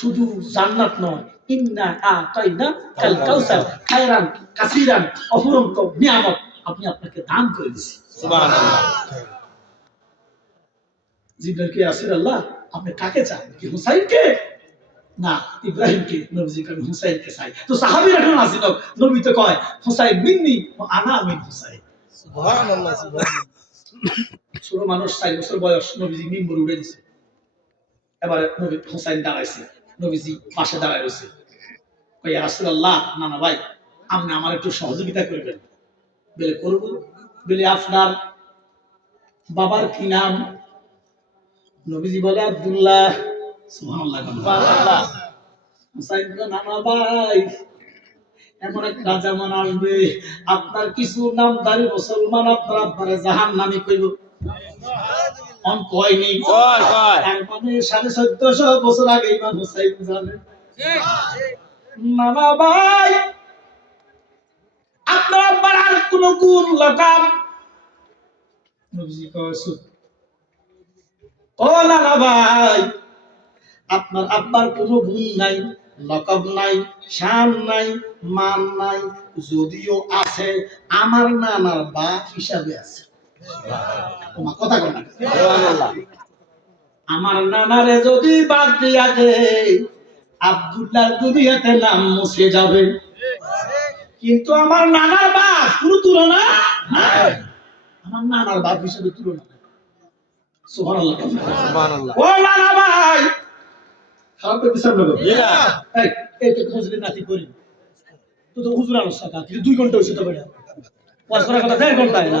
শুধু জান্নাত নয় ইন্না আ তাইনা কাল কাউসার খায়রান কাসিরান অফুরন্ত নিয়ামত আপনি আপনাকে দান করে দিছি জিব্রাইল কে আসির আল্লাহ আপনি কাকে চান? কি হুসাইনকে? না ইব্রাহিমকে নবীজি কয় হুসাইনকে চাই। তো সাহাবীরা এখন আসিল নবী তো কয় হুসাইন মিন্নি ও আনা মিন হুসাইন। সুবহানাল্লাহ সুবহানাল্লাহ। ছোট মানুষ চার বছর বয়স নবীজি মিম্বর উড়ে দিছে। এবারে নবী হুসাইন দাঁড়াইছে। নবীজি পাশে দাঁড়ায় রয়েছে। কই রাসূলুল্লাহ, না না, ভাই, আপনি আমার একটু সহযোগিতা করবেন। বলে, করব। বলে, আপনার বাবার কি নাম? নবীজি বলে, আব্দুল্লাহ। আপনার কিছু নামদারি মুসলমান আপনার আপনার জাহান নামি কইব। কয়নি মানে সাড়ে চোদ্দশো বছর আগে ইমাম হুসাইন জানে। মামা ভাই আপনার আব্বার কোন গুণ লকাম নবীজি কয় ও নানা ভাই আপনার আব্বার কোনো গুণ নাই লকব নাই শান নাই মান নাই যদিও আছে আমার নানার বাপ হিসাবে আছে। কথা কর না। সুবহানাল্লাহ আমার নানারে যদি বাদ দিয়া দে আব্দুল্লাহ দুনিয়াতে নাম মুছে যাবে। কিন্তু আমার নানার বাপ কোনো তুলনা আমার নানার বাপ হিসেবে তুলনা নাই। সুবহানাল্লাহ সুবহানাল্লাহ। ও নানা ভাই! খারাপ বিচার নেব জি না। এই এই তো হুজুরে নাতি করি। তো তো হুজুর আলো দুই ঘণ্টা হইছে তো বেটা। পাঁচ করার কথা দেড় ঘন্টায় না।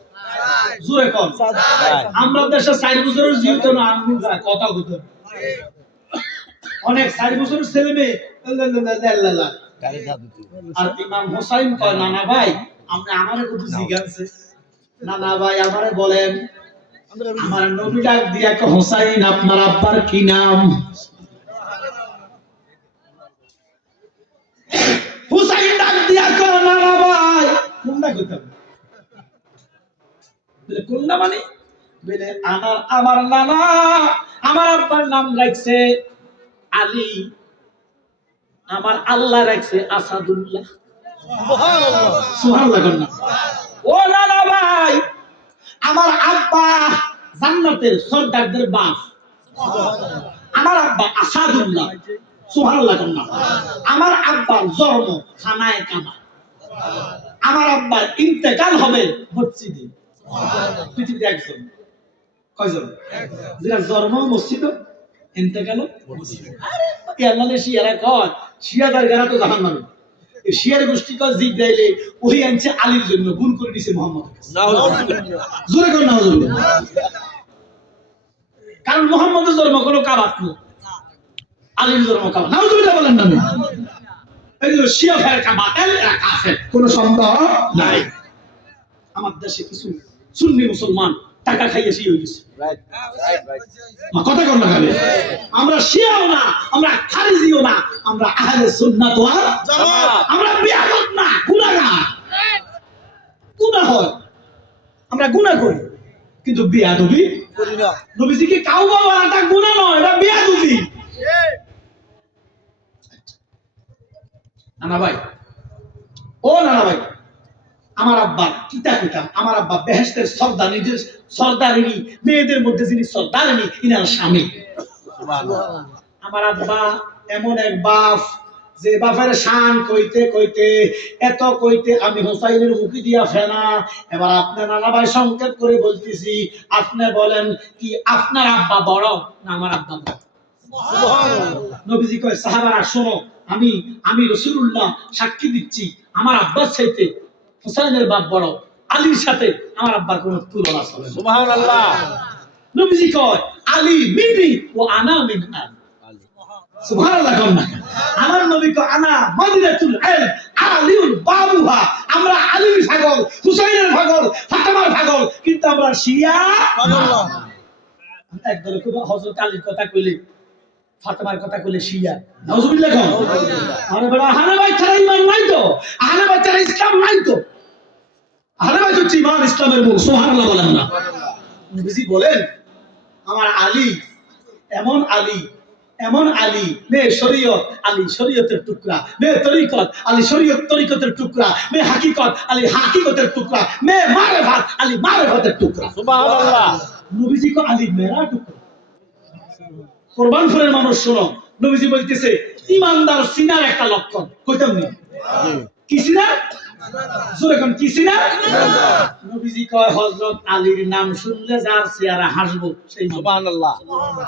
জোরে কম আমরা দেশে চার বছরের জীবিত না কথা কত অনেক চার বছরের ছেলে মেয়ে আর ইমাম হোসাইন কয় না না ভাই আপনি আমারে কত জিজ্ঞাসে না না ভাই আমারে বলেন আমার নবী ডাক দিয়া কে হোসাইন আপনার আব্বার কি নাম? হুসাইন ডাক দিয়া কয় না না ভাই কোনটা বলে কোনটা মানে? বলে আমার আমার নানা আমার আব্বার নাম রাখছে আলী আমার আল্লাহ রাখছে আসাদুল্লাহ। ও নানা ভাই আমার আব্বা জান্নাতের সর্দারদের বাপ আমার আব্বা আসাদুল্লাহ। কন্যা আমার আব্বার জন্ম খানায় কাবা আমার আব্বার ইন্তেকাল হবে মসজিদে। পৃথিবীতে একজন। কয়জন? জন্ম মসজিদ ইন্তেকাল আল্লাহ শিয়ারা কয়, শিয়াদার তো জাহান এই শিয়ার গোষ্ঠী কয় ওই আনছে আলীর জন্য ভুল করে দিছে মোহাম্মদ জোরে না কারণ মোহাম্মদের জন্ম কোনো কাবাত নেই। আলীর জন্ম কাবাত নাউজুবিল্লাহ বলেন না এই যে শিয়া কোনো সন্দেহ নাই। আমার দেশে কিছু সুন্নি মুসলমান টাকা খাইয়ে শিয়া হয়ে গেছে। কথা কর না খালি আমরা শিয়াও না আমরা খারিজিও না আমরা আহলে সুন্নাত জামাত। আমরা বিয়াদত না গুনাহগার। গুনাহ হয়। আমরা গুনাহ করি কিন্তু বিয়াদবি করি না। নবীজি কাউ বাবা এটা গুনাহ নয় এটা বিয়াদবি। নানা ভাই ও নানা ভাই আমার আব্বা কিতা কইতাম আমার আব্বা বেহেস্তের সর্দারিনীদের সর্দারিনী মেয়েদের মধ্যে যিনি সর্দারিনী ইনার স্বামী। আমার আব্বা এমন এক বাপ যে বাপের শান কইতে কইতে এত কইতে আমি হোসাইনের মুখি দিয়া ফেনা। এবার আপনার নানা ভাই সংকেত করে বলতেছি আপনি বলেন কি আপনার আব্বা বড় না আমার আব্বা বড়? নবীজি কয় সাহাবারা শোনো আমি আমি রসুল্লাহ সাক্ষী দিচ্ছি আমার আব্বার চাইতে হুসাইনের বাপ বড় আলীর সাথে আমার আব্বার কোনো তুলনা চলে। সুবহানাল্লাহ। নবীজি কয় আলী মিনি ও আনা মিন আলী সুবহানাল্লাহ কম না আমার নবী কো আনা মাদিনাতুল ইলম আলিউল বাবুহা। আমরা আলীর পাগল হুসাইনের পাগল ফাতেমার পাগল কিন্তু আমরা শিয়া একদল খুব হযরত আলীর কথা কইলে। ফাতেমার কথা কইলে শিয়া। নাউজুবিল্লাহ কম আরে বড় আহলে বাইত ছাড়া ঈমান নাই তো। আহলে বাইত ছাড়া ইসলাম নাই তো। আহলে বাইত হচ্ছে ঈমান ইসলামের মূল সুবহানাল্লাহ বলেন না। নবীজি বলেন আমার আলী এমন আলী এমন আলী মে শরীয়ত আলী শরীয়তের টুকরা মে তরিকত আলী শরীয়ত তরিকতের টুকরা মে হাকিকত আলী হাকিকতের টুকরা মে মারেফাত আলী মারেফাতের টুকরা। সুবহানাল্লাহ। নবীজি কো আলী মেরা টুকরা। কোরবানপুরের মানুষ শোনো নবীজি বলতেছে ইমানদার সিনার একটা লক্ষণ। কইতাম না? কি সিনার? সুরকম কি সিনার? নবীজি কয় হযরত আলীর নাম শুনলে যার চেহারা হাসবো সেই। সুবহানাল্লাহ।